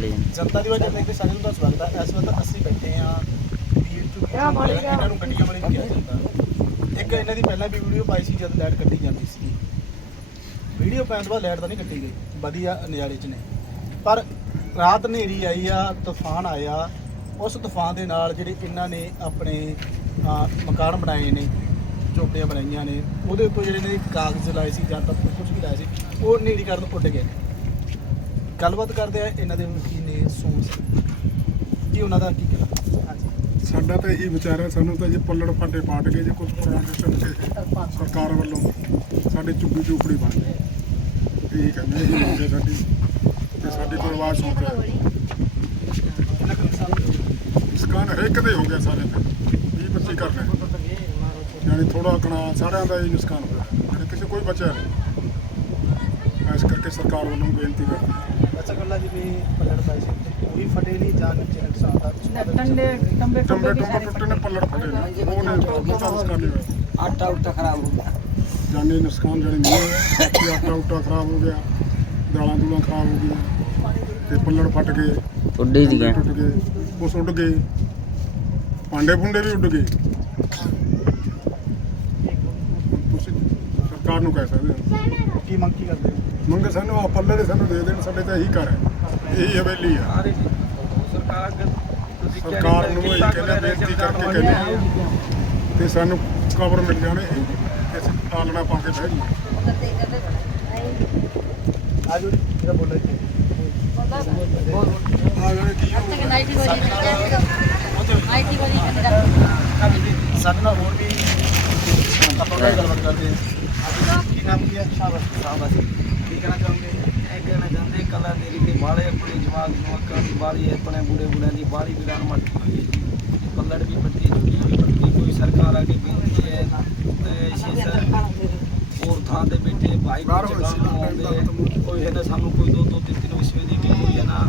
ਚੱਲੇ ਜਨਤਾ ਦੀ ਵਜ੍ਹਾ ਨਾਲ ਕਿ ਸਾਰੇ ਨੂੰ ਦਾ ਸਵਾਗਤ ਹੈ ਇਸ ਵਕਤ ਅਸੀਂ ਬੈਠੇ ਆ ਵੀਰ ਚੁੱਕੀ ਇਹਨਾਂ ਨੂੰ ਗੱਡੀਆਂ ਵਾਲੇ ਕਿਹਾ ਜਾਂਦਾ। ਇੱਕ ਇਹਨਾਂ ਦੀ ਪਹਿਲਾਂ ਵੀ ਵੀਡੀਓ ਪਾਈ ਸੀ ਜਦ ਲਾਈਟ ਕੱਟੀ ਜਾਂਦੀ ਸੀ। ਵੀਡੀਓ ਪੈਣ ਤੋਂ ਬਾਅਦ ਲਾਈਟ ਤਾਂ ਨਹੀਂ ਕੱਟੀ ਗਈ। ਵਧੀਆ ਨਜ਼ਾਰੇ 'ਚ ਨੇ। ਪਰ ਰਾਤ ਹਨੇਰੀ ਆਈ ਆ ਤੂਫਾਨ ਆਇਆ। ਉਸ ਤੂਫਾਨ ਦੇ ਨਾਲ ਜਿਹੜੇ ਇਹਨਾਂ ਨੇ ਆਪਣੇ ਮਕਾਨ ਬਣਾਏ ਨੇ ਝੋਪੜੀਆਂ ਬਣਾਈਆਂ ਨੇ ਉਹਦੇ ਉੱਪਰ ਜਿਹੜੇ ਨੇ ਕਾਗਜ਼ ਲਾਏ ਸੀ ਜਾਂ ਤਾਂ ਕੁਝ ਵੀ ਲਾਏ ਸੀ ਉਹ ਹਨੇਰੀ ਕਾਰਨ ਉੱਡ ਗਏ ਨੇ। ਗੱਲਬਾਤ ਕਰਦੇ ਆ ਇਹਨਾਂ ਦੇ ਵਕੀਲ ਨੇ ਸੋਮ ਸਿੰਘ ਜੀ ਉਹਨਾਂ ਦਾ ਕੀ ਕਹਿਣਾ? ਹਾਂਜੀ। ਸਾਡਾ ਤਾਂ ਇਹੀ ਵਿਚਾਰ ਹੈ ਸਾਨੂੰ ਤਾਂ ਜੇ ਪੱਲੜ ਫਾਟੇ ਪਾਟ ਗਏ ਜੇ ਕੁਝ ਪੁਰਾਣੇ ਟੰਕੇ ਸਰਕਾਰ ਵੱਲੋਂ ਸਾਡੀ ਚੁੱਗੀ ਚੂਪੜੀ ਬਣ ਗਈ। ਇਹੀ ਕਹਿੰਦੇ ਇਹੀ ਮੰਗ ਸਾਡੀ ਤੇ ਸਾਡੀ ਪਰਿਵਾਰ ਸੁਣ ਰਿਹਾ ਇਸਕਾਨ ਹਰੇਕ ਦੇ ਹੋ ਗਿਆ? ਸਾਰੇ ਦੇ 20 25 ਕਰ ਰਹੇ। ਯਾਨੀ ਥੋੜਾ ਕਣਾ ਸਾਰਿਆਂ ਦਾ ਹੀ ਨੁਕਸਾਨ ਹੋਇਆ। ਯਾਨੀ ਕਿਸੇ ਕੋਈ ਬਚਿਆ ਨਹੀਂ। ਇਸ ਕਰਕੇ ਸਰਕਾਰ ਵੱਲੋਂ ਬੇਨਤੀ ਕਰਦੇ ਹਾਂ। ਅੱਛਾ ਗੱਲਾਂ ਜਿਵੇਂ ਪਲੜ ਪਾਈ ਸੀ ਤੇ ਪੂਰੀ ਫਟੇ ਨਹੀਂ ਜਾਂ ਨੀਚੇ ਨੁਕਸਾਨ ਦਾ ਟੰਡੇ ਟੰਬੇ ਟੰਬੇ ਟੰਬੇ ਟੁੱਟੇ ਨੇ ਪੱਲੜ ਫਟੇ ਨੇ। ਉਹ ਨੇ ਬਹੁਤਾ ਨੁਕਸਾਨ ਨਹੀਂ ਹੋਇਆ ਆਟਾ ਉਟਾ ਖਰਾਬ ਹੋ ਗਿਆ। ਜਾਨੀ ਨੁਕਸਾਨ ਜਾਨੀ ਨਹੀਂ ਹੋਇਆ। ਕਿ ਆਟਾ ਉਟਾ ਖਰਾਬ ਹੋ ਗਿਆ। ਦਾਲਾਂ ਦੂਲਾਂ ਖਰਾਬ ਹੋ ਗਈਆਂ। ਤੇ ਪੱਲੜ ਫਟ ਗਏ। ਉੱਡੇ ਟੁੱਟ ਦੀਆਂ ਗਏ। ਕੁਛ ਉੱਡ ਗਏ। ਭਾਂਡੇ ਭੁੰਡੇ ਵੀ ਉੱਡ ਗਏ। ਤੁਸੀਂ ਸਰਕਾਰ ਨੂੰ ਕਹਿ ਸਕਦੇ ਹੋ। ਕੀ ਮੰਗ ਕੀ ਕਰਦੇ ਹੋ? ਮੰਗ ਸਾਨੂੰ ਆ ਪੱਲੇ ਦੇ ਸਾਨੂੰ ਦੇ ਦੇਣ ਸਾਡੇ ਤਾਂ ਇਹੀ ਘਰ ਹੈ। ਇਹੀ ਹਵੇਲੀ ਆ। ਸਰਕਾਰ ਨੂੰ ਇਹ ਕਹਿੰਦੇ ਬੇਨਤੀ ਕਰਕੇ ਕਹਿੰਦੇ ਆ। ਤੇ ਸਾਨੂੰ ਕਬਰ ਮਿਲ ਜਾਣੇ ਇਸ ਆਲਣਾ ਪਾ ਕੇ ਬਹਿ ਜੀ ਆਜੋ ਜਿਹੜਾ ਬੋਲ ਹੋਊਗਾ ਸਾਡੇ ਨਾਲ ਹੋਰ ਵੀ ਆਪਾਂ ਉਹਦਾ ਗੱਲਬਾਤ ਕਰਦੇ ਹਾਂ ਕੀ ਨਾਮ ਕੀ ਹੈ ਸ਼ਾਬਾਸ਼ ਸ਼ਾਬਾਸ਼ ਕੀ ਕਹਿਣਾ ਚਾਹੁੰਦੇ ਇਹ ਕਹਿਣਾ ਚਾਹੁੰਦੇ ਕਲਾ ਤੇਰੀ ਤੇ ਬਾਲੇ ਆਪਣੇ ਜਵਾਗ ਜਵਾਕਾਂ ਦੀ ਬਾਲੀ ਆਪਣੇ ਬੁੜੇ ਬੁੜਿਆਂ ਦੀ ਬਾਲੀ ਵਿਗਾੜ ਮੱਟ ਹੋਈ ਹੈ ਜੀ ਪੱਲੜ ਵੀ ਪੱਤੀ ਜੁੜੀਆਂ ਵੀ ਪੱਤੀ ਕੋਈ ਸਰਕਾਰ ਆ ਕੇ ਬੇਨਤੀ ਹੈ ਤੇ ਸ਼ੀਸ਼ਾ ਹੋਰ ਥਾਂ ਤੇ ਬੈਠੇ ਭਾਈ ਕੋਈ ਜਗ੍ਹਾ ਕੋਈ ਹੈ ਨਾ ਸਾਨੂੰ ਕੋਈ ਦੋ ਦੋ ਤਿੰਨ ਤਿੰਨ ਵਿਸ਼ਵੇ ਦੀ ਕੋਈ ਹੈ ਨਾ?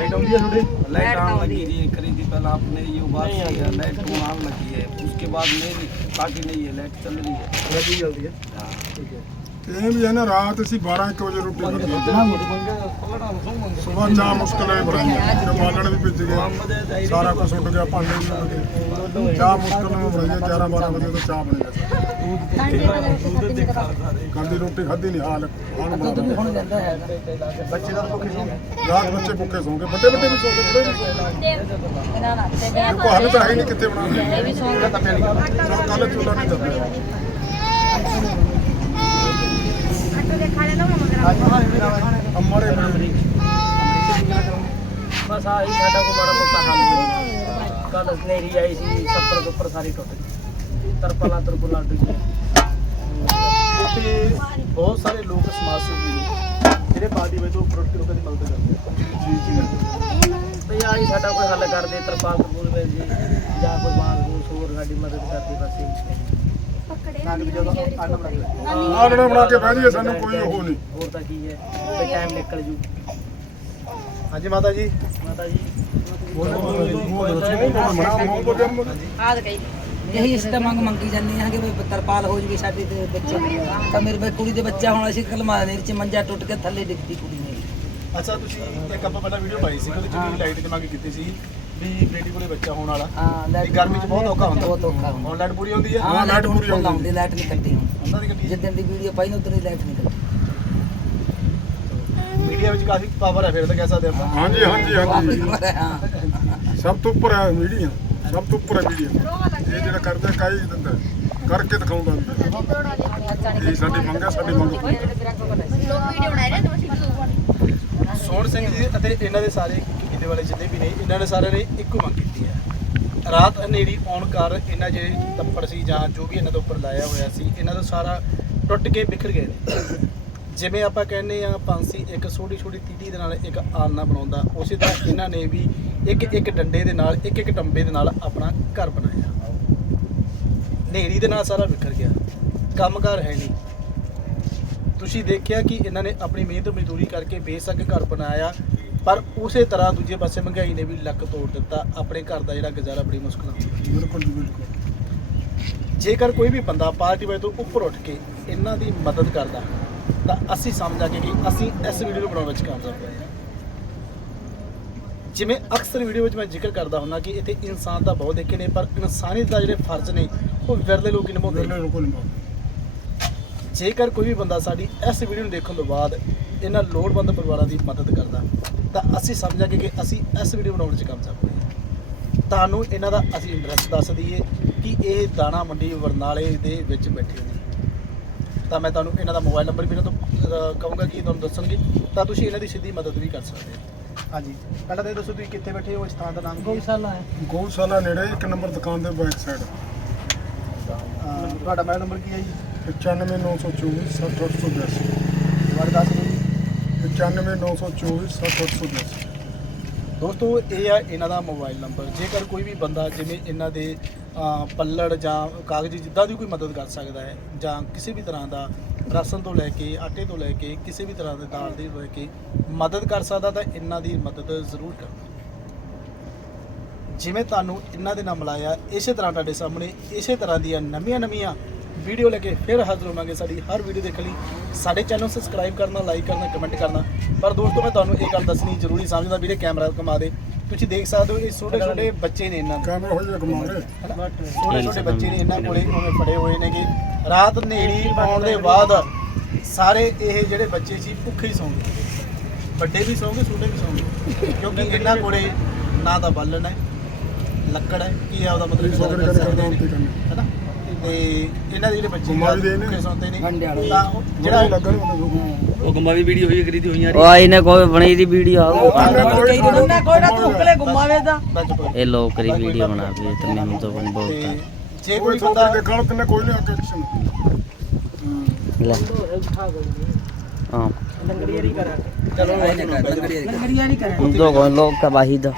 ਲਾਈਟ ਆਉਂਦੀ ਹੈ ਤੁਹਾਡੇ लाइट आने लगी थी करी थी पहले आपने ये बात की है लाइट को आने लगी है उसके बाद नहीं काटी नहीं है लाइट चल रही है ਲੱਗੀ ਜਲਦੀ ਹੈ हाँ। ਠੀਕ ਇਹ ਵੀ ਹੈ ਨਾ ਰਾਤ ਅਸੀਂ 12 1 ਵਜੇ ਰੋਟੀ ਖਾਧੀ। ਸਵੇਰ ਚਾਹ ਮੁਸ਼ਕਲ ਹੈ ਬਣਾਈ ਤੇ ਬਾਲਣ ਵੀ ਭਿੱਜ ਗਿਆ ਸਾਰਾ ਕੁਝ ਉੱਡ ਗਿਆ ਭਾਂਡੇ ਵੀ ਉੱਡ ਗਏ। ਚਾਹ ਮੁਸ਼ਕਲ ਨਾਲ ਬਣਾਈ 11 12 ਵਜੇ ਤੋਂ ਚਾਹ ਬਣੀ ਕੱਲ ਦੀ ਰੋਟੀ ਖਾਧੀ ਨਹੀਂ ਹਾਲ ਹਾਲ ਬਣਾ ਬੱਚੇ ਦਾ ਭੁੱਖੇ ਸੌਂ ਰਾਤ ਬੱਚੇ ਭੁੱਖੇ ਸੌਂ ਗਏ ਵੱਡੇ ਵੱਡੇ ਵੀ ਸੌਂ ਗਏ ਬੁੜੇ ਵੀ ਸੌਂ ਗਏ। ਇਹ ਕੋਈ ਹੱਲ ਤਾਂ ਹੈ ਨਹੀਂ ਕਿੱਥੇ ਬਣਾਉਣਾ। ਚੂੜਾ ਤੱਪਿਆ ਨਹੀਂ ਕਰਦਾ ਚਲ ਕੱਲ ਚੁੱਲਾ ਨਹੀਂ ਦੱਬਿਆ ਅਮਰੇ ਬਣੀ ਬਸ ਆਹੀ ਸਾਡਾ ਕੋ ਮਾੜਾ ਮੋਟਾ ਹਾਲ ਹੋਇਆ ਕੱਲ ਹਨੇਰੀ ਆਈ ਸੀ ਸੱਪਰ ਉੱਪਰ ਸਾਰੀ ਟੁੱਟ ਗਈ। ਤਰਪਾਲਾਂ ਤਰਪਾਲਾਂ ਟੁੱਟ ਗਈਆਂ ਤੇ ਬਹੁਤ ਸਾਰੇ ਲੋਕ ਸਮਾਜ ਸੇਵੀ ਨੇ ਜਿਹੜੇ ਬਾਦੀ ਵਿੱਚ ਤੋਂ ਪ੍ਰੋਡਕਟ ਲੋਕਾਂ ਦੀ ਮਦਦ ਕਰਦੇ ਜੀ ਜੀ। ਕਰਦੇ ਤੇ ਆਹੀ ਸਾਡਾ ਕੋਈ ਹੱਲ ਕਰਦੇ ਤਰਪਾਲ ਤਰਪੂਲ ਵਿੱਚ ਜੀ ਜਾਂ ਕੋਈ ਬਾਂਸ ਬੂਸ ਹੋਰ ਸਾਡੀ ਮਦਦ ਕਰਦੇ ਬਸ ਇਹ। ਆਲਣਾ ਬਣਾ ਕੇ ਬਹਿ ਜਾਈਏ ਸਾਨੂੰ ਕੋਈ ਉਹ ਨਹੀਂ ਹੋਰ ਤਾਂ ਕੀ ਹੈ ਕੋਈ ਟਾਈਮ ਨਿਕਲ ਜੂ ਹਾਂਜੀ ਮਾਤਾ ਜੀ ਮਾਤਾ ਜੀ ਇਹੀ ਇਸ ਤਰ੍ਹਾਂ ਮੰਗ ਮੰਗੀ ਜਾਂਦੀ ਹੈ ਕਿ ਵੀ ਤਰਪਾਲ ਹੋ ਜਵੇ ਸਾਡੀ ਤੇ ਬੱਚੇ ਤਾਂ ਮੇਰੇ ਬਈ ਕੁੜੀ ਦੇ ਬੱਚਾ ਹੋਣਾ ਸੀ ਕਲਮਾ ਦੇ ਵਿੱਚ ਮੰਜਾ ਟੁੱਟ ਕੇ ਥੱਲੇ ਡਿੱਗਦੀ ਕੁੜੀ ਮੇਰੀ ਅੱਛਾ ਤੁਸੀਂ ਇੱਕ ਆਪਾਂ ਪਹਿਲਾਂ ਵੀਡੀਓ ਪਾਈ ਸੀ ਚ ਵੀ ਲਾਈਟ ਦੀ ਮੰਗ ਕੀਤੀ ਸੀ ਵੀ ਬੇਟੀ ਕੋਲੇ ਬੱਚਾ ਹੋਣ ਵਾਲਾ। ਹਾਂ ਵੀ ਗਰਮੀ ਚ ਬਹੁਤ ਔਖਾ ਹੁੰਦਾ। ਬਹੁਤ ਔਖਾ ਹੁੰਦਾ। ਹੁਣ ਲਾਈਟ ਪੂਰੀ ਹੁੰਦੀ ਹੈ ਹਾਂ ਲਾਈਟ ਪੂਰੀ ਆਉਂਦੀ। ਆਉਂਦੀ ਲਾਈਟ ਨਹੀਂ ਕੱਟੀ ਉਹਨਾਂ ਦੀ ਗੱਡੀ ਜਿੱਦਣ ਦੀ ਵੀਡੀਓ ਪਾਈ ਨਾ ਉਦੋਂ ਦੀ ਲਾਈਟ ਨਹੀਂ ਕੱਟੀ ਮੀਡੀਆ ਵਿੱਚ ਕਾਫੀ ਪਾਵਰ ਹੈ ਫਿਰ ਤਾਂ ਕਹਿ ਸਕਦੇ ਆਪਾਂ। ਹਾਂਜੀ ਹਾਂਜੀ ਹਾਂਜੀ। ਹਾਂ। ਸਭ ਤੋਂ ਉੱਪਰ ਹੈ ਮੀਡੀਆ ਸਭ ਤੋਂ ਉੱਪਰ ਹੈ ਮੀਡੀਆ ਇਹ ਜਿਹੜਾ ਕਰਦਾ ਕਾਈ ਦਿੰਦਾ ਕਰਕੇ ਦਿਖਾਉਂਦਾ ਵੀ ਇਹ ਸਾਡੀ ਮੰਗ ਹੈ ਸਾਡੀ ਮੰਗ ਪੂਰੀ ਕਰੋ। ਸੋਹਣ ਸਿੰਘ ਜੀ ਅਤੇ ਇਹਨਾਂ ਦੇ ਸਾਰੇ ਕਿਲੇ ਵਾਲੇ ਜਿੰਨੇ ਵੀ ਨੇ, ਇਹਨਾਂ ਨੇ ਸਾਰਿਆਂ ਨੇ ਇੱਕੋ ਮੰਗ ਕੀਤੀ ਹੈ। ਰਾਤ ਹਨੇਰੀ ਆਉਣ ਕਰ ਇਹਨਾਂ ਜਿਹੜੇ ਤੱਪੜ ਸੀ ਜਾਂ ਜੋ ਵੀ ਇਹਨਾਂ ਦੇ ਉੱਪਰ ਲਾਇਆ ਹੋਇਆ ਸੀ, ਇਹਨਾਂ ਦਾ ਸਾਰਾ ਟੁੱਟ ਕੇ ਬਿਖਰ ਗਏ ਨੇ। ਜਿਵੇਂ ਆਪਾਂ ਕਹਿੰਦੇ ਆ ਪੰਛੀ ਇੱਕ ਛੋਟੀ ਛੋਟੀ ਤੀਟੀ ਦੇ ਨਾਲ ਇੱਕ ਆਲਣਾ ਬਣਾਉਂਦਾ, ਉਸੇ ਤਰ੍ਹਾਂ ਇਹਨਾਂ ਨੇ ਵੀ ਇੱਕ ਇੱਕ ਡੰਡੇ ਦੇ ਨਾਲ, ਇੱਕ ਇੱਕ ਟੰਬੇ ਦੇ ਨਾਲ ਆਪਣਾ ਘਰ ਬਣਾਇਆ। ਹਨੇਰੀ ਦੇ ਨਾਲ ਸਾਰਾ ਵਿਖਰ ਗਿਆ। ਕੰਮਕਾਰ ਹੈ ਨਹੀਂ। ਤੁਸੀਂ ਦੇਖਿਆ ਕਿ ਇਹਨਾਂ ਨੇ ਆਪਣੀ ਮਿਹਨਤ ਮਜ਼ਦੂਰੀ ਕਰਕੇ ਬੇਸ਼ੱਕ ਘਰ ਬਣਾਇਆ। ਪਰ ਉਸੇ ਤਰ੍ਹਾਂ ਦੂਜੇ ਪਾਸੇ ਮਹਿੰਗਾਈ ਨੇ ਵੀ ਲੱਕ ਤੋੜ ਦਿੱਤਾ। ਆਪਣੇ ਘਰ ਦਾ ਜਿਹੜਾ ਗੁਜ਼ਾਰਾ ਬੜੀ ਮੁਸ਼ਕਲ ਹੁੰਦਾ ਬਿਲਕੁਲ ਜੀ ਬਿਲਕੁਲ। ਜੇਕਰ ਕੋਈ ਵੀ ਬੰਦਾ ਪਾਰਟੀ ਵਾਲੇ ਤੋਂ ਉੱਪਰ ਉੱਠ ਕੇ ਇਹਨਾਂ ਦੀ ਮਦਦ ਕਰਦਾ ਤਾਂ ਅਸੀਂ ਸਮਝਾਂਗੇ ਕਿ ਅਸੀਂ ਇਸ ਵੀਡੀਓ ਨੂੰ ਬਣਾਉਣ ਵਿੱਚ ਕਾਮਯਾਬ ਹੋਏ ਜਿਵੇਂ ਅਕਸਰ ਵੀਡੀਓ ਵਿੱਚ ਮੈਂ ਜ਼ਿਕਰ ਕਰਦਾ ਹੁੰਦਾ ਕਿ ਇੱਥੇ ਇਨਸਾਨ ਤਾਂ ਬਹੁਤ ਦੇਖੇ ਨੇ ਪਰ ਇਨਸਾਨੀਅਤ ਦਾ ਜਿਹੜੇ ਫਰਜ਼ ਨੇ ਉਹ ਵਿਰਲੇ ਲੋਕ ਹੀ ਨਿਭਾਉਂਦੇ ਨੇ। ਬਿਲਕੁਲ ਜੇਕਰ ਕੋਈ ਵੀ ਬੰਦਾ ਸਾਡੀ ਇਸ ਵੀਡੀਓ ਨੂੰ ਦੇਖਣ ਤੋਂ ਬਾਅਦ ਇਹਨਾਂ ਲੋੜਵੰਦ ਪਰਿਵਾਰਾਂ ਦੀ ਮਦਦ ਕਰਦਾ ਤਾਂ ਅਸੀਂ ਸਮਝਾਂਗੇ ਕਿ ਅਸੀਂ ਇਸ ਵੀਡੀਓ ਬਣਾਉਣ 'ਚ ਕਾਮਯਾਬ ਹੋਏ ਹਾਂ। ਤੁਹਾਨੂੰ ਇਹਨਾਂ ਦਾ ਅਸੀਂ ਐਡਰੈਸ ਦੱਸ ਦਈਏ ਕਿ ਇਹ ਦਾਣਾ ਮੰਡੀ ਬਰਨਾਲੇ ਦੇ ਵਿੱਚ ਬੈਠੇ ਨੇ। ਤਾਂ ਮੈਂ ਤੁਹਾਨੂੰ ਇਹਨਾਂ ਦਾ ਮੋਬਾਈਲ ਨੰਬਰ ਵੀ ਇਹਨਾਂ ਤੋਂ ਕਹੂੰਗਾ ਕਿ ਤੁਹਾਨੂੰ ਦੱਸਣਗੇ। ਤਾਂ ਤੁਸੀਂ ਇਹਨਾਂ ਦੀ ਸਿੱਧੀ ਮਦਦ ਵੀ ਕਰ ਸਕਦੇ ਹੋ। ਹਾਂਜੀ। ਪਹਿਲਾਂ ਤਾਂ ਇਹ ਦੱਸੋ ਤੁਸੀਂ ਕਿੱਥੇ ਬੈਠੇ ਹੋ ਇਸ ਥਾਂ ਦਾ ਨਾਮ ਕੀ ਹੈ? ਗੋਸ਼ਾਲਾ ਹੈ। ਗਊਸ਼ਾਲਾ ਨੇੜੇ ਇੱਕ ਨੰਬਰ ਦੁਕਾਨ ਦੇ ਬੈਕ ਸਾਈਡ ਤੁਹਾਡਾ ਮੋਬਾਈਲ ਨੰਬਰ ਕੀ ਹੈ ਜੀ? 95924 60882 ਦੁਬਾਰਾ ਦੱਸ 95924 60882 ਦੋਸਤੋ ਇਹ ਆ ਇਹਨਾਂ ਦਾ ਮੋਬਾਈਲ ਨੰਬਰ ਜੇਕਰ ਕੋਈ ਵੀ ਬੰਦਾ ਜਿਵੇਂ ਇਹਨਾਂ ਦੇ ਅਹ, ਪੱਲੜ ਜਾਂ ਕਾਗਜ਼ੀ ਜਿੱਦਾਂ ਦੀ ਕੋਈ ਮਦਦ ਕਰ ਸਕਦਾ ਹੈ ਜਾਂ ਕਿਸੇ ਵੀ ਤਰ੍ਹਾਂ ਦਾ ਰਾਸ਼ਨ ਤੋਂ ਲੈ ਕੇ ਆਟੇ ਤੋਂ ਲੈ ਕੇ ਕਿਸੇ ਵੀ ਤਰ੍ਹਾਂ ਦੇ ਦਾਲ ਦੀ ਲੈ ਕੇ ਮਦਦ ਕਰ ਸਕਦਾ ਤਾਂ ਇਹਨਾਂ ਦੀ ਮਦਦ ਜ਼ਰੂਰ ਕਰੋ। ਜਿਵੇਂ ਤੁਹਾਨੂੰ ਇਹਨਾਂ ਦੇ ਨਾਲ ਮਿਲਾਇਆ ਇਸੇ ਤਰ੍ਹਾਂ ਤੁਹਾਡੇ ਸਾਹਮਣੇ ਇਸੇ ਤਰ੍ਹਾਂ ਦੀਆਂ ਨਵੀਆਂ ਨਵੀਆਂ ਵੀਡੀਓ ਲੈ ਕੇ ਫਿਰ ਹਾਜ਼ਰ ਹੋਵਾਂਗੇ ਸਾਡੀ ਹਰ ਵੀਡੀਓ ਦੇਖਣ ਲਈ। ਸਾਡੇ ਚੈਨਲ ਨੂੰ ਸਬਸਕ੍ਰਾਈਬ ਕਰਨਾ ਲਾਈਕ ਕਰਨਾ ਕਮੈਂਟ ਕਰਨਾ। ਪਰ ਦੋਸਤੋ ਮੈਂ ਤੁਹਾਨੂੰ ਇਹ ਗੱਲ ਦੱਸਣੀ ਜ਼ਰੂਰੀ ਸਮਝਦਾ ਵੀਰੇ ਕੈਮਰਾ ਕਮਾ ਦੇ। ਤੁਸੀਂ ਦੇਖ ਸਕਦੇ ਹੋ ਇਹ ਛੋਟੇ ਛੋਟੇ ਬੱਚੇ ਨੇ ਇਹਨਾਂ ਦੇ। ਕੈਮਰਾ ਹੋ ਜਾਏ ਕਮਾਰੇ ਛੋਟੇ ਛੋਟੇ ਬੱਚੇ ਨੇ ਇਹਨਾਂ ਕੋਲੇ ਉਹਨੇ ਫੜੇ ਹੋਏ ਨੇਗੇ। ਰਾਤ ਨੇੜੀ ਆਉਣ ਦੇ ਬਾਅਦ ਸਾਰੇ ਇਹ ਜਿਹੜੇ ਬੱਚੇ ਸੀ ਭੁੱਖੇ ਹੀ ਸੌਂਗੇ ਵੱਡੇ ਵੀ ਸੌਂਗੇ ਛੋਟੇ ਵੀ ਸੌਂਗੇ ਕਿਉਂਕਿ ਇਹਨਾਂ ਕੋਲੇ ਨਾ ਤਾਂ ਬਾਲਣ ਹੈ ਲੱਕੜ ਹੈ। ਕੀ ਹੈ ਉਹਦਾ ਮਤਲਬ ਤੇ ਨੇ ਤੇ ਇਹਨਾਂ ਦੇ ਜਿਹੜੇ ਬੱਚੇ ਭੁੱਖੇ ਸੌਂਦੇ ਨੇ ਤਾਂ ਉਹ ਜਿਹੜਾ ਲੱਗਣ ਉਹ ਗੁੰਮਾ ਦੀ ਵੀਡੀਓ ਹੋਈ ਕਰੀ ਦੀ ਹੋਈਆਂ ਉਹ ਆਈ ਨੇ ਕੋਈ ਬਣੀ ਦੀ ਵੀਡੀਓ ਉਹਨੇ ਕੋਈ ਨਾ ਤੂੰ। ਹੁਕਲੇ ਗੁੰਮਾਵੇ ਦਾ ਇਹ ਲੋਕ ਕਰੀ ਵੀਡੀਓ ਬਣਾ ਵੀ ਤੇ ਮੈਨੂੰ ਤਾਂ ਬਣ ਬਹੁਤ ਜੇ ਕੋਈ ਬੰਦਾ ਦੇਖਣ ਤੇ ਕੋਈ ਨਹੀਂ ਐਕਸ਼ਨ ਲੈ। ਹਾਂ। ਲੰਗੜੀਆਂ ਨਹੀਂ ਕਰਾਂ ਚਲੋ ਲੰਗੜੀਆਂ ਨਹੀਂ ਕਰਾਂ ਦੋ ਲੋਕ ਤਬਾਹੀ ਦਾ।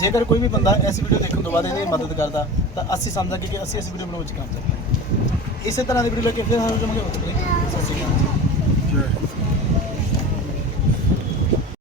ਜੇਕਰ ਕੋਈ ਵੀ ਬੰਦਾ ਇਸ ਵੀਡੀਓ ਦੇਖਣ ਤੋਂ ਬਾਅਦ ਇਹਦੀ ਮਦਦ ਕਰਦਾ, ਤਾਂ ਅਸੀਂ ਸਮਝਾਂਗੇ ਕਿ ਅਸੀਂ ਇਸ ਵੀਡੀਓ ਬਣਾਉਣ ਵਿੱਚ ਕਾਮਯਾਬ ਹਾਂ। ਇਸੇ ਤਰ੍ਹਾਂ ਦੀ ਵੀਡੀਓ ਲੈ ਕੇ ਫਿਰ ਹਾਜ਼ਰ ਹੋਵਾਂਗੇ ਸਤਿ ਸ਼੍ਰੀ ਅਕਾਲ ਜੀ।